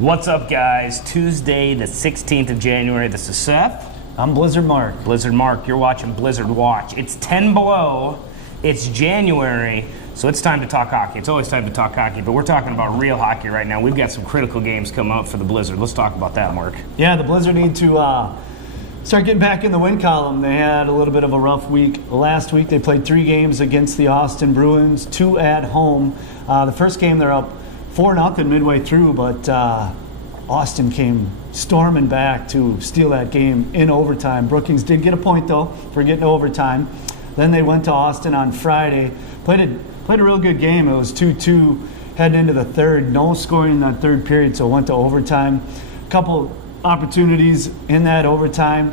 What's up, guys? Tuesday, the 16th of January. This is Seth. I'm Blizzard Mark. Blizzard Mark, you're watching Blizzard Watch. It's 10 below. It's January, so it's time to talk hockey. It's always time to talk hockey, but we're talking about real hockey right now. We've got some critical games coming up for the Blizzard. Let's talk about that, Mark. Yeah, the Blizzard need to start getting back in the win column. They had a little bit of a rough week. Last week they played 3 games against the Austin Bruins, 2 at home. The first game they're up 4-0 midway through, but Austin came storming back to steal that game in overtime. Brookings did get a point, though, for getting to overtime. Then they went to Austin on Friday, played a real good game. It was 2-2 heading into the third. No scoring in that third period, so it went to overtime. A couple opportunities in that overtime.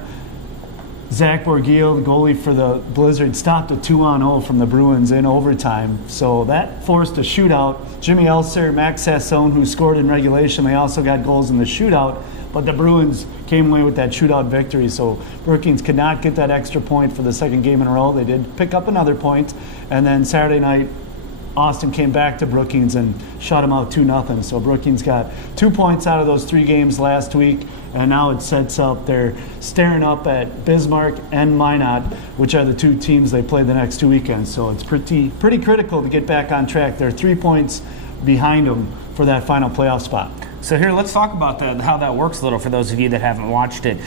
Zach Borgil, the goalie for the Blizzard, stopped a 2-on-0 from the Bruins in overtime. So that forced a shootout. Jimmy Elser, Max Sassone, who scored in regulation, they also got goals in the shootout. But the Bruins came away with that shootout victory. So Brookings could not get that extra point for the second game in a row. They did pick up another point. And then Saturday night, Austin came back to Brookings and shut them out 2-0. So Brookings got 2 points out of those 3 games last week, and now it sets up, they're staring up at Bismarck and Minot, which are the 2 teams they play the next 2 weekends. So it's pretty critical to get back on track. They're 3 points behind them for that final playoff spot. So here, let's talk about how that works a little for those of you that haven't watched it.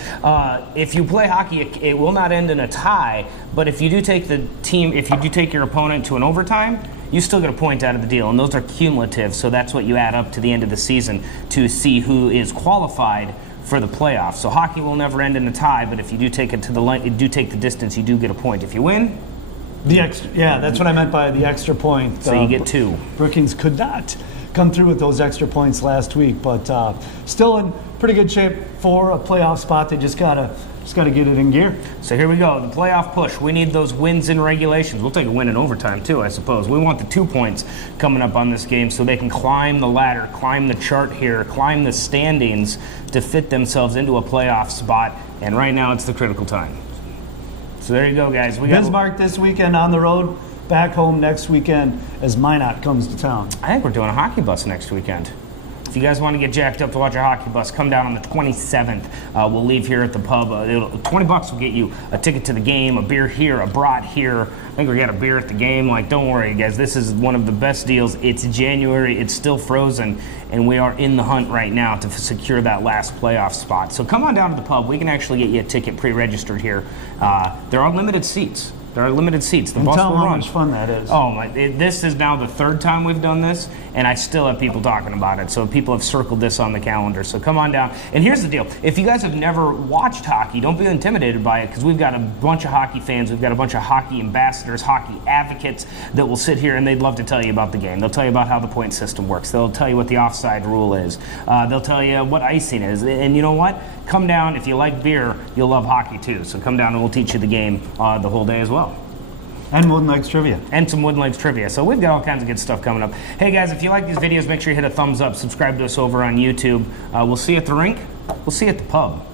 If you play hockey, it will not end in a tie, but if you do take your opponent to an overtime, you still get a point out of the deal, and those are cumulative, so that's what you add up to the end of the season to see who is qualified for the playoffs. So hockey will never end in a tie, but if you do take it to the distance, you do get a point. If you win, that's what I meant by the extra point. So you get 2. Brookings could not come through with those extra points last week, but still in pretty good shape for a playoff spot. They just gotta get it in gear. So here we go, the playoff push. We need those wins in regulations. We'll take a win in overtime too, I suppose. We want the 2 points coming up on this game so they can climb the ladder, climb the chart here, climb the standings to fit themselves into a playoff spot. And right now it's the critical time. So there you go, guys. We got Bismarck this weekend on the road. Back home next weekend as Minot comes to town. I think we're doing a hockey bus next weekend. If you guys want to get jacked up to watch a hockey bus, come down on the 27th. We'll leave here at the pub. $20 will get you a ticket to the game, a beer here, a brat here. I think we got a beer at the game. Don't worry, guys. This is one of the best deals. It's January. It's still frozen, and we are in the hunt right now to secure that last playoff spot. So come on down to the pub. We can actually get you a ticket pre-registered here. There are limited seats. There are limited seats. The bus will run. Tell them how much fun that is. Oh my! This is now the 3rd time we've done this, and I still have people talking about it. So people have circled this on the calendar. So come on down. And here's the deal: if you guys have never watched hockey, don't be intimidated by it, because we've got a bunch of hockey fans. We've got a bunch of hockey ambassadors, hockey advocates that will sit here and they'd love to tell you about the game. They'll tell you about how the point system works. They'll tell you what the offside rule is. They'll tell you what icing is. And you know what? Come down. If you like beer, you'll love hockey too. So come down and we'll teach you the game the whole day as well. And Wooden Legs Trivia. And some Wooden Legs Trivia. So we've got all kinds of good stuff coming up. Hey guys, if you like these videos, make sure you hit a thumbs up. Subscribe to us over on YouTube. We'll see you at the rink. We'll see you at the pub.